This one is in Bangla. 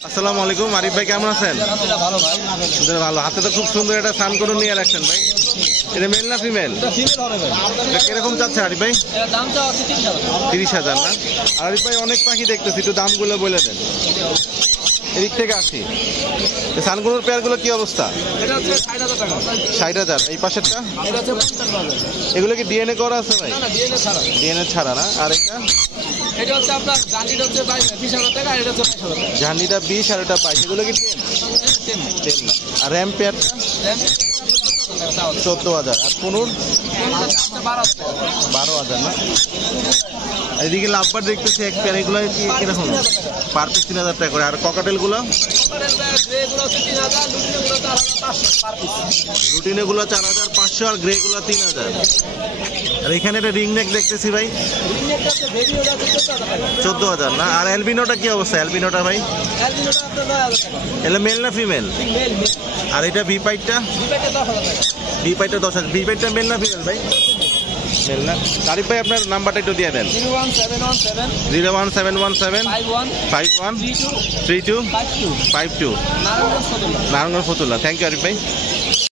আসসালামু আলাইকুম, আরিফ ভাই কেমন আছেন? ভালো ভাই। ভালো। হাতে তো খুব সুন্দর একটা সান করে নিয়ে রাখছেন ভাই। এটা মেল না ফিমেল? এটা কিরকম চাচ্ছে আরিফ ভাই? 30,000 না? আরিফ ভাই অনেক পাখি দেখতেছি, একটু দামগুলো বলে দেন। এদিক থেকে আসি। সানগুলোর পেয়ারগুলো কি অবস্থা? 60,000। এই পাশেরটা এগুলো কি ডিএনএ করা আছে ভাই? ডিএনএ ছাড়া না? আর এটা হচ্ছে আপনার জার্নিটা হচ্ছে 20,000 টাকা, আর এটা হচ্ছে 22,000 টাকা। জার্নিটা 20 আর এটা 22। এগুলো কি 10 না? আর র্যাম পেয়ারটা 14,000। আর পনুর 12,000 না? এদিকে লাভবার দেখতেছি এক পেয়ার, এগুলো কি কিরকম? পার পিস 3,000 টাকা করে। আর ককাটেল গুলো? রুটিনে গুলো 4,500 আর গ্রে গুলো 3,000। আর এখানে একটা রিং নেক দেখতেছি ভাই, 14,000 না? আর অ্যালবিনোটা কি অবস্থা? অ্যালবিনোটা ভাই এটা মেল না ফিমেল? আর এটা ভি পাইটটা? ভি পাইটটা 10,000। ভি পাইটটা মেল না ফিমেল ভাই? মেল না? আরিফ ভাই আপনার নাম্বারটা একটু দিয়ে দেন। 01717 5132 52 নারায়ণগঞ্জ ফতুল্লা। থ্যাংক ইউ আরিফ ভাই।